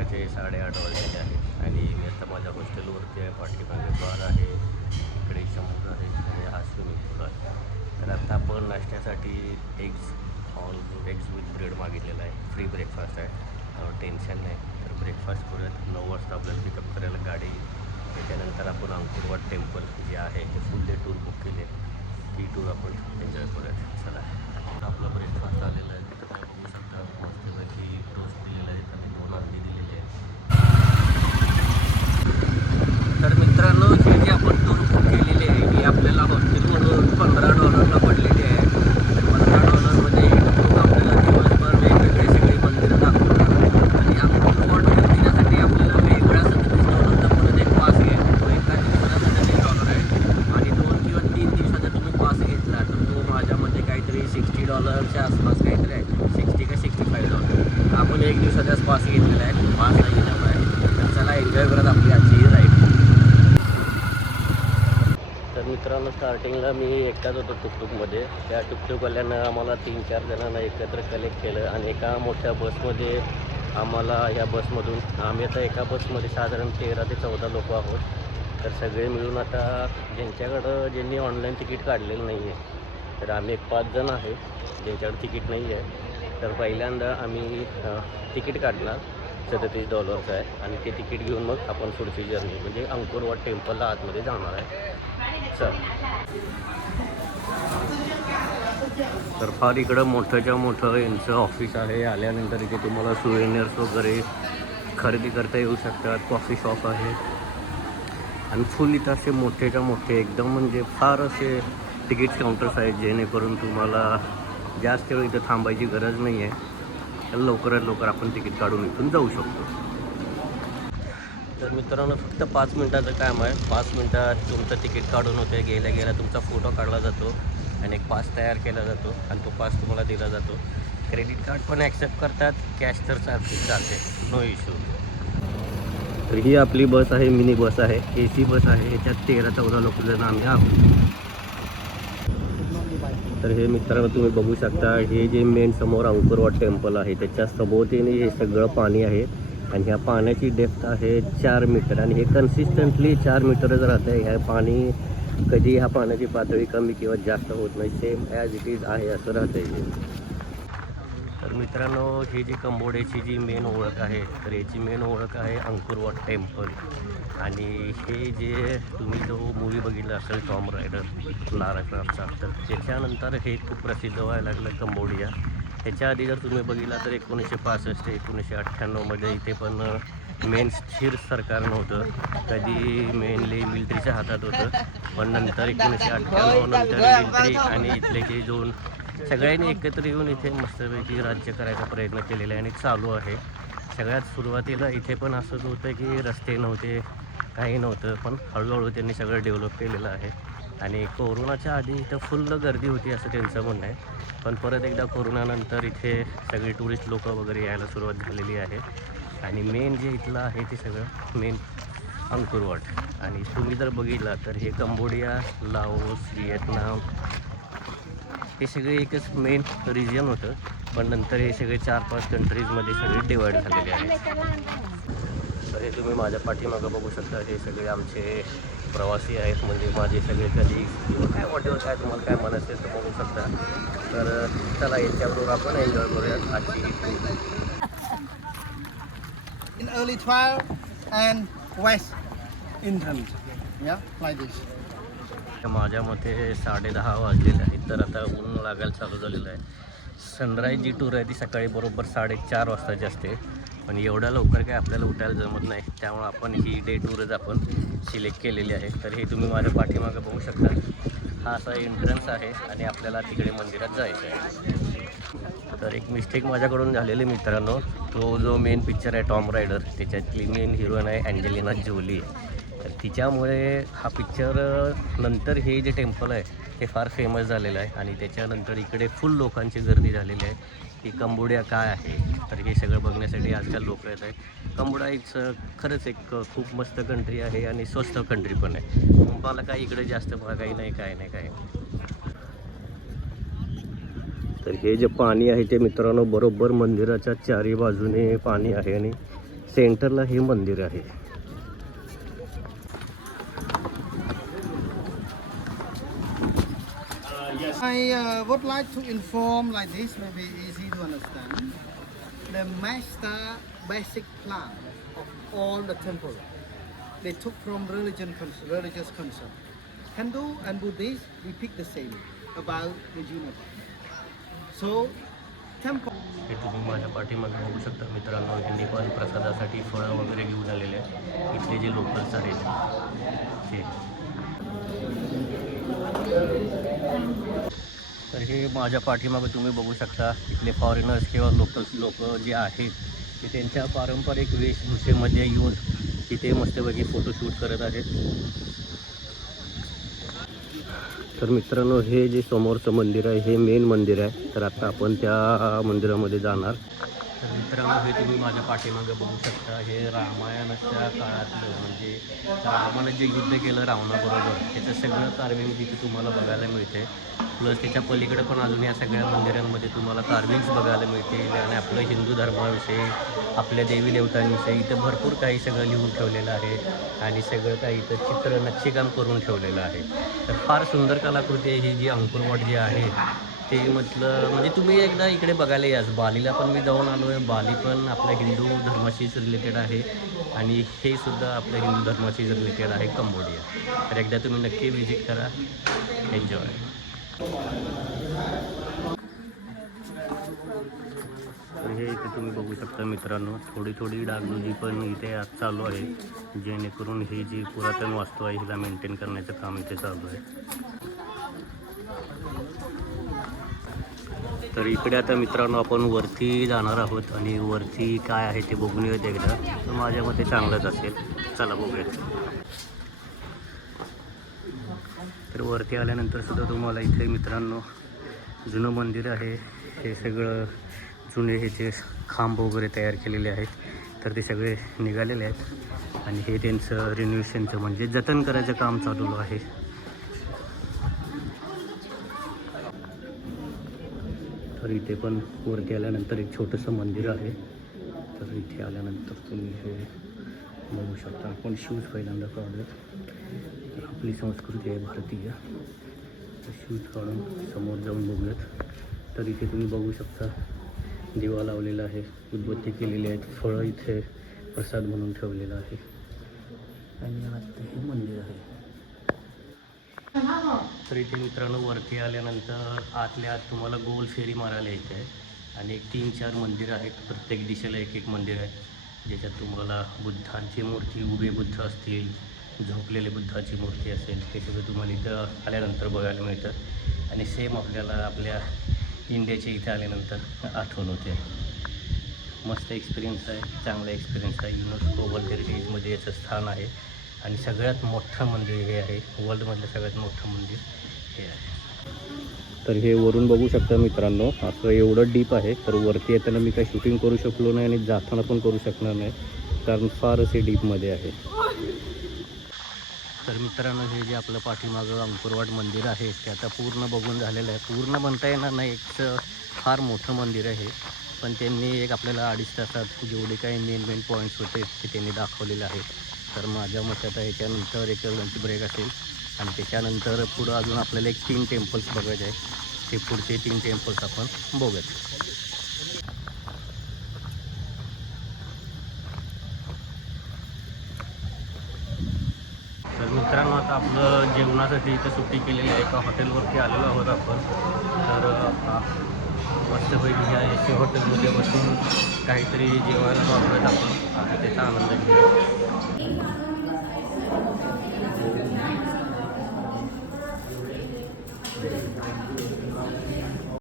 संध्याकाळचे 8:30 वाजलेले आहेत आणि मी आता माझ्या हॉस्टेलवरती आहे. पाठीमागे बार आहे, इकडे समुद्र आहे आणि हा स्विमिंग पूल आहे. तर आता आपण नाश्त्यासाठी एग्स विथ ब्रेड मागितलेला आहे. फ्री ब्रेकफास्ट आहे, टेन्शन नाही. तर ब्रेकफास्ट करूयात. 9 वाजता आपल्याला पिकअप करायला गाडी येईल. त्याच्यानंतर आपण अंकुरवाट टेम्पल जे आहे ते फुल डे टूर बुक केले, ती टूर आपण एन्जॉय करूयात. चला, आपला ब्रेकफास्ट आलेला आहे. तिथं काय बघू शकता, मस्तपैकी टोस्ट दिलेला आहे आणि 2 अंडी दिलेली आहे. तर मित्रांनो, हे जे आपण टूर बुक केलेली आहे ही आपल्याला हॉस्टेलमधून $15ला पडलेली आहे. तर $15मध्ये टूर आपल्याला दिवसभर वेगवेगळे सगळी मंदिरं दाखवतात आणि अंकुरवाट मंदिरासाठी आपल्याला वेगळ्या $37चा परत एक पास घ्यायचा. तो एका दिवसाचा $37 आहे आणि 2 किंवा 3 दिवसाचा तुम्ही पास घेतला तर तो माझ्यामध्ये काहीतरी $60च्या आसपास काहीतरी आहे, 60 का $65. आपण 1 दिवसाचाच पास घेतलेला आहे. पास आहे त्यामुळे तर चला एन्जॉय करत आपली आजची राईड. तर मित्रांनो, स्टार्टिंगला मी एकटाच होतो टुकटुकमध्ये. त्या टुकटुकवाल्यानं आम्हाला 3-4 जणांना एकत्र कलेक्ट केलं आणि एका मोठ्या बसमध्ये आम्हाला ह्या बसमधून आम्ही आता एका बसमध्ये साधारण 13 ते 14 लोक आहोत. तर सगळे मिळून आता ज्यांनी ऑनलाईन तिकीट काढलेलं नाही आहे तर आम्ही 5 जण आहे ज्यांच्याकडे तिकीट नाही आहे. तर पहिल्यांदा आम्ही तिकीट काढणार $37 आहे आणि ते तिकीट घेऊन मग आपण पुढची जर्नी म्हणजे अंकुरवाट टेम्पलला आतमध्ये जाणार आहे. चल, तर फार इकडं मोठंच्या मोठं यांचं ऑफिस आहे. आल्यानंतर इथे तुम्हाला सुवेनियर्स वगैरे खरेदी करता येऊ शकतात. कॉफी शॉप आहे आणि फुल इथं असे मोठेच्या मोठे एकदम म्हणजे फार असे तिकीट काउंटर्स आहेत जेणेकरून तुम्हाला जास्त वेळ इथं थांबायची गरज नाही आहे. तर लवकरात लवकर आपण तिकीट काढून इथून जाऊ शकतो. तर मित्रांनो, फक्त 5 मिनटाचं काम आहे. 5 मिनटात तुमचं तिकीट काढून होते. गेल्या गेल्या तुमचा फोटो काढला जातो आणि एक पास तयार केला जातो आणि तो पास तुम्हाला दिला जातो. क्रेडिट कार्ड पण ॲक्सेप्ट करतात, कॅश तर चालते, नो इश्यू. तर ही आपली बस आहे, मिनी बस आहे, AC बस आहे. याच्यात 13-14 लोक जण आम्ही आहोत. तर हे मित्रांनो तुम्ही बघू शकता, हे जे मेन समोर अंकुरवाट टेम्पल आहे त्याच्या सभोवतीने हे सगळं पाणी आहे आणि ह्या पाण्याची डेप्थ आहे 4 मीटर आणि हे कन्सिस्टंटली 4 मीटरच राहतं आहे. ह्या पाणी कधी ह्या पाण्याची पातळी कमी किंवा जास्त होत नाही, सेम ॲज इट इज आहे असं राहतं आहे. तर मित्रांनो, ही जी कंबोड्याची जी मेन ओळख आहे तर याची मेन ओळख आहे अंकुरवाट टेम्पल. आणि हे जे तुम्ही जो मूवी बघितला असेल टॉम रायडर लारा क्राफ्टचा, तर त्याच्यानंतर हे खूप प्रसिद्ध व्हायला लागलं कंबोडिया. त्याच्या आधी जर तुम्ही बघितला तर 1965 ते 1998मध्ये इथे पण मेन स्थिर सरकार नव्हतं. कधी मेनली मिलिटरीच्या हातात होतं, पण नंतर 1998 नंतर मिलिटरी आणि इथले जे दोन सगळ्यांनी एकत्र येऊन इथे मस्तपैकी राज्य करायचा प्रयत्न केलेला आहे आणि चालू आहे. सगळ्यात सुरुवातीला इथे पण असंच होतं की रस्ते नव्हते, काही नव्हतं, पण हळूहळू त्यांनी सगळं डेव्हलप केलेलं आहे. आणि कोरोनाच्या आधी इथं फुल्ल गर्दी होती असं त्यांचं म्हणणं आहे, पण परत एकदा कोरोनानंतर इथे सगळी टुरिस्ट लोक वगैरे यायला सुरुवात झालेली आहे. आणि मेन जे इथलं आहे ते सगळं मेन अंकुरवाट. आणि तुम्ही जर बघितला तर हे कंबोडिया, लाओस, व्हिएतनाम हे सगळे एकच मेन रिजन होतं, पण नंतर हे सगळे 4-5 कंट्रीजमध्ये सगळे डिवाईड झालेले आहेत. तर हे तुम्ही माझ्या पाठीमागं बघू शकता, हे सगळे आमचे प्रवासी आहेत, म्हणजे माझे सगळे कलीग्स किंवा काय वॉटेवर काय तुम्हाला काय म्हणायचं आहे तर बघू शकता. तर चला याच्याबरोबर आपण एन्जॉय करूयात आजची ही trip. In early 12 and west entrance, yeah, like this. माझ्या मते 10:30 वाजलेले आहेत. तर आता ऊन लागायला चालू झालेलं आहे. सनराईज जी टूर आहे ती सकाळी बरोबर 4:30 वाजताची असते, पण एवढ्या लवकर काय आपल्याला उठायला जमत नाही, त्यामुळे आपण ही डे टूरच आपण सिलेक्ट केलेली आहे. तर हे तुम्ही माझ्या पाठीमागं बघू शकता, हा असा एंट्रन्स आहे आणि आपल्याला तिकडे मंदिरात जायचं आहे. तर एक मिस्टेक माझ्याकडून झालेली मित्रांनो, तो जो मेन पिक्चर आहे टॉम रायडर त्याच्यातली मेन हिरोईन आहे अँजेलिना जोली. तर तिच्यामुळे हा पिक्चर नंतर हे जे टेम्पल आहे ते फार फेमस झालेलं आहे आणि त्याच्यानंतर इकडे फुल लोकांची गर्दी झालेली आहे की कंबोडिया काय आहे. तर हे सगळं बघण्यासाठी आजकाल लोक येत आहे. कंबोडिया खरंच एक खूप मस्त कंट्री आहे आणि स्वस्त कंट्री पण आहे. तुम्हाला काही इकडे जास्त काही नाही, काय नाही, काय नाही. तर हे जे पाणी आहे ते मित्रांनो बरोबर मंदिराच्या चारी बाजूने पाणी आहे आणि सेंटरला हे मंदिर आहे. I would like to inform like this, maybe easy to understand. The master basic plan of all the temple, they took from religious concept. Hindu and Buddhist, we pick the same about the unity. So, temple. हे तुम्ही माझ्या पाठीमागे बघू शकता मित्रांनो, हे नेपाळ प्रसादासाठी फळं वगैरे घेऊन आलेले आहेत. इथले जे लोकल्स आहेत ते. तर हे माझ्या पाठीमागे तुम्ही बघू शकता इथले फॉरेनर्स किंवा लोकल्स लोक जे आहेत ते त्यांच्या पारंपरिक वेशभूषेमध्ये येऊन तिथे मस्तपैकी फोटोशूट करत आहेत. तर मित्रांनो, हे जे समोरचं मंदिर आहे हे मेन मंदिर आहे. तर आता आपण त्या मंदिरामध्ये जाणार. तर मित्रांनो, हे तुम्ही माझ्या पाठीमागे बघू शकता, हे रामायणाच्या काळातलं म्हणजे रामानं जे युद्ध केलं रावणाबरोबर त्याचं सगळं कार्विंग तिथे तुम्हाला बघायला मिळते. प्लस त्याच्या पलीकडे पण अजून या सगळ्या मंदिरांमध्ये तुम्हाला कार्विंग्स बघायला मिळतील. आणि आपलं हिंदू धर्माविषयी, आपल्या देवी देवतांविषयी इथं भरपूर काही सगळं लिहून ठेवलेलं आहे. आणि सगळं काही इथं चित्र नक्षीकाम करून ठेवलेलं आहे. तर फार सुंदर कलाकृती आहे ही जी अंकुरवाट जी आहे ते. म्हटलं म्हणजे तुम्ही एकदा इकडे बघायला याच. बालीला पण मी जाऊन आलो आहे. बाली पण आपल्या हिंदू धर्माशीच रिलेटेड आहे आणि हे सुद्धा आपल्या हिंदू धर्माशीच रिलेटेड आहे, कंबोडिया. तर एकदा तुम्ही नक्की विजिट करा. एन्जॉय. हे इथे तुम्ही बघू शकता मित्रांनो, थोडी थोडी डागडुजी पण इथे आज चालू आहे, जेणेकरून ही जी पुरातन वास्तू आहे हिला मेंटेन करण्याचं काम इथे चालू आहे. तर इकडे आता मित्रांनो आपण वरती जाणार आहोत आणि वरती काय आहे ते बघून येत एकदा. तर माझ्या मते चांगलंच असेल. चला बघूया. तर वरती आल्यानंतर सुद्धा तुम्हाला इथे मित्रांनो जुनं मंदिर आहे. हे सगळं जुने ह्याचे खांब वगैरे तयार केलेले आहेत. तर ते सगळे निघालेले आहेत आणि हे त्यांचं रिन्युएशनचं म्हणजे जतन करायचं काम चालू आहे. तर इथे पण वरती आल्यानंतर एक छोटंसं मंदिर आहे. तर इथे आल्यानंतर तुम्ही हे बघू शकता. आपण शूज पहिल्यांदा काढूयात. तर आपली संस्कृती आहे भारतीय. तर शूज काढून समोर जाऊन बघूयात. तर इथे तुम्ही बघू शकता दिवा लावलेला आहे, उदबत्ती केलेली आहेत, फळं इथे प्रसाद म्हणून ठेवलेला आहे आणि आता हे मंदिर आहे. तर इथे मित्रांनो वरती आल्यानंतर आतल्या आत तुम्हाला गोल फेरी मारायला येते आहे आणि एक 3-4 मंदिर आहेत. प्रत्येक दिशेला एक एक मंदिर आहे, ज्याच्यात तुम्हाला बुद्धांची मूर्ती, उभे बुद्ध असतील, झोपलेले बुद्धाची मूर्ती असेल, ते सगळं तुम्हाला इथं आल्यानंतर बघायला मिळतं. आणि सेम आपल्याला आपल्या इंडियाच्या इथे आल्यानंतर आठवण होते. मस्त एक्सपिरियन्स आहे, चांगला एक्सपिरियन्स आहे. युनेस्को वर्ल्ड हेरिटेजमध्ये याचं स्थान आहे आणि सगळ्यात मोठं मंदिर हे आहे. वर्ल्डमधलं सगळ्यात मोठं मंदिर हे आहे. तर हे वरून बघू शकता मित्रांनो, असं एवढं डीप आहे. तर वरती येताना मी काही शूटिंग करू शकलो नाही आणि जाताना पण करू शकणार नाही, कारण फार असे डीपमध्ये आहे. तर मित्रांनो, हे जे आपलं पाठीमागं अंकुरवाट मंदिर आहे ते आता पूर्ण बघून झालेलं आहे. पूर्ण म्हणता येणार नाही, एक फार मोठं मंदिर आहे. पण त्यांनी एक आपल्याला 2.5 तासात जेवढे काही मेन पॉईंट्स होते ते त्यांनी दाखवलेले आहेत. तर माझ्या मते आता ह्याच्यानंतर एक लंच ब्रेक असेल आणि त्याच्यानंतर पुढं अजून आपल्याला एक 3 टेम्पल्स बघायचे आहे. ते पुढचे 3 टेम्पल्स आपण बघूयात. तर मित्रांनो, आता आपलं जेवणासाठी इथं सुट्टी केलेली आहे. एका हॉटेलवरती आलेलो आहोत आपण. तर मस्तपैकी ह्या AC हॉटेलमध्ये बसून काहीतरी जेवायला वापरत आपण आणि त्याचा आनंद घेऊ.